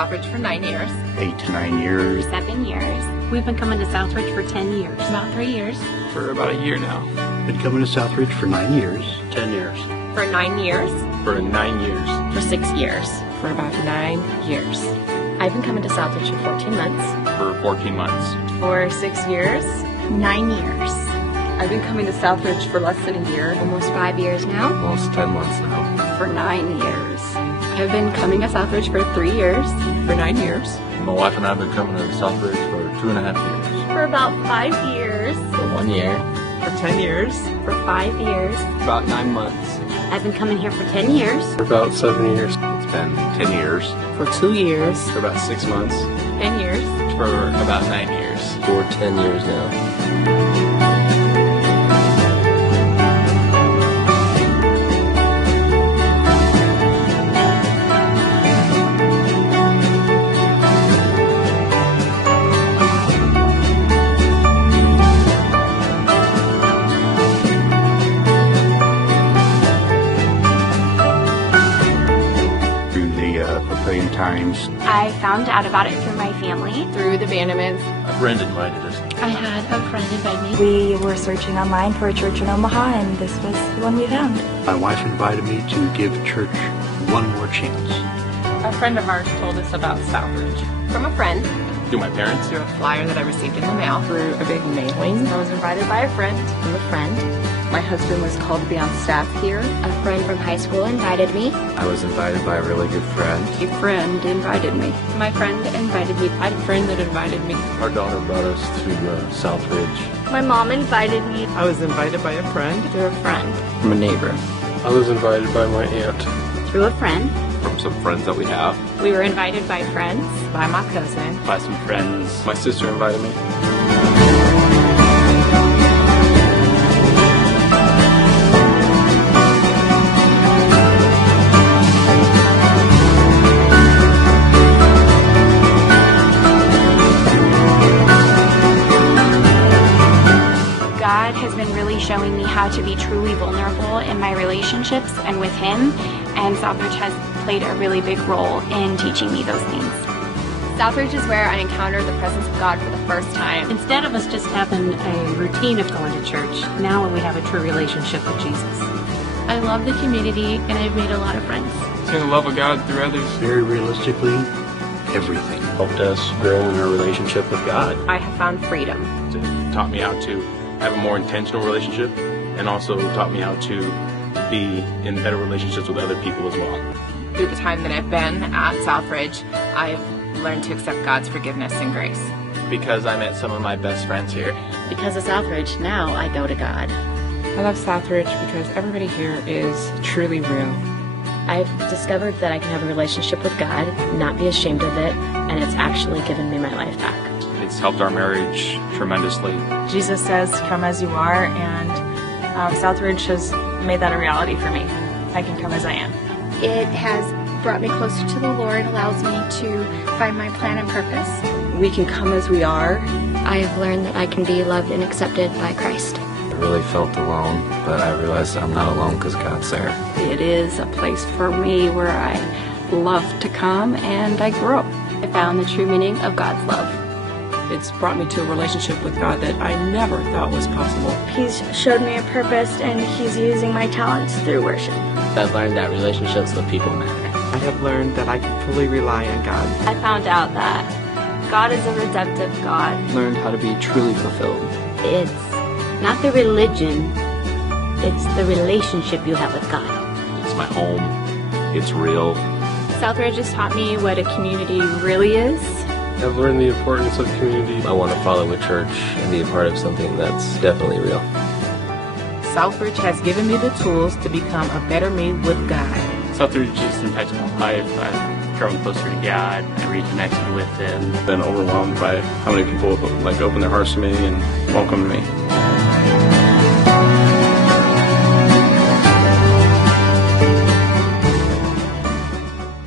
Southridge for 9 years. 8 to 9 years. 7 years. We've been coming to Southridge for 10 years. About 3 years. For about a year now. Been coming to Southridge for 9 years. 10 years. For 9 years. For 9 years. For 6 years. For about 9 years. I've been coming to Southridge for 14 months. For 14 months. For 6 years. 9 years. I've been coming to Southridge for less than a year. Almost 5 years now. Almost 10 months now. For 9 years. I've been coming to Southridge for 3 years. For 9 years. My wife and I have been coming to Southridge for 2.5 years. For about 5 years. For 1 year. For 10 years. For 5 years. About 9 months. I've been coming here for 10 years. For about 7 years. It's been 10 years. For 2 years. For about 6 months. 10 years. For about 9 years. For 10 years now. Through the praying times. I found out about it through my family. Through the abandonments. A friend invited us. I had a friend invite me. We were searching online for a church in Omaha, and this was the one we found. My wife invited me to give church one more chance. A friend of ours told us about Southridge. From a friend. Through my parents. Through a flyer that I received in the mail. Through a big mailing. I was invited by a friend. From a friend. My husband was called to be on staff here. A friend from high school invited me. I was invited by a really good friend. A friend invited me. My friend invited me. I had a friend that invited me. Our daughter brought us to Southridge. My mom invited me. I was invited by a friend. Through a friend. From a neighbor. I was invited by my aunt. Through a friend. From some friends that we have. We were invited by friends. By my cousin. By some friends. My sister invited me. God has been really showing me how to be truly vulnerable in my relationships and with Him, and Southridge has played a really big role in teaching me those things. Southridge is where I encountered the presence of God for the first time. Instead of us just having a routine of going to church, now we have a true relationship with Jesus. I love the community, and I've made a lot of friends. Seeing the love of God through others. Very realistically, everything. Helped us grow in our relationship with God. I have found freedom. It taught me how to have a more intentional relationship, and also taught me how to be in better relationships with other people as well. Through the time that I've been at Southridge, I've learned to accept God's forgiveness and grace. Because I met some of my best friends here. Because of Southridge, now I go to God. I love Southridge because everybody here is truly real. I've discovered that I can have a relationship with God, not be ashamed of it, and it's actually given me my life back. It's helped our marriage tremendously. Jesus says, come as you are, and Southridge has made that a reality for me. I can come as I am. It has brought me closer to the Lord, allows me to find my plan and purpose. We can come as we are. I have learned that I can be loved and accepted by Christ. I really felt alone, but I realized I'm not alone because God's there. It is a place for me where I love to come and I grow. I found the true meaning of God's love. It's brought me to a relationship with God that I never thought was possible. He's showed me a purpose, and He's using my talents through worship. I've learned that relationships with people matter. I have learned that I can fully rely on God. I found out that God is a redemptive God. Learned how to be truly fulfilled. It's not the religion, it's the relationship you have with God. It's my home. It's real. Southridge has taught me what a community really is. I've learned the importance of community. I want to follow a church and be a part of something that's definitely real. Southridge has given me the tools to become a better me with God. Southridge just impacted my life. I've grown closer to God. I reconnected with Him. Been overwhelmed by how many people open their hearts to me and welcome me.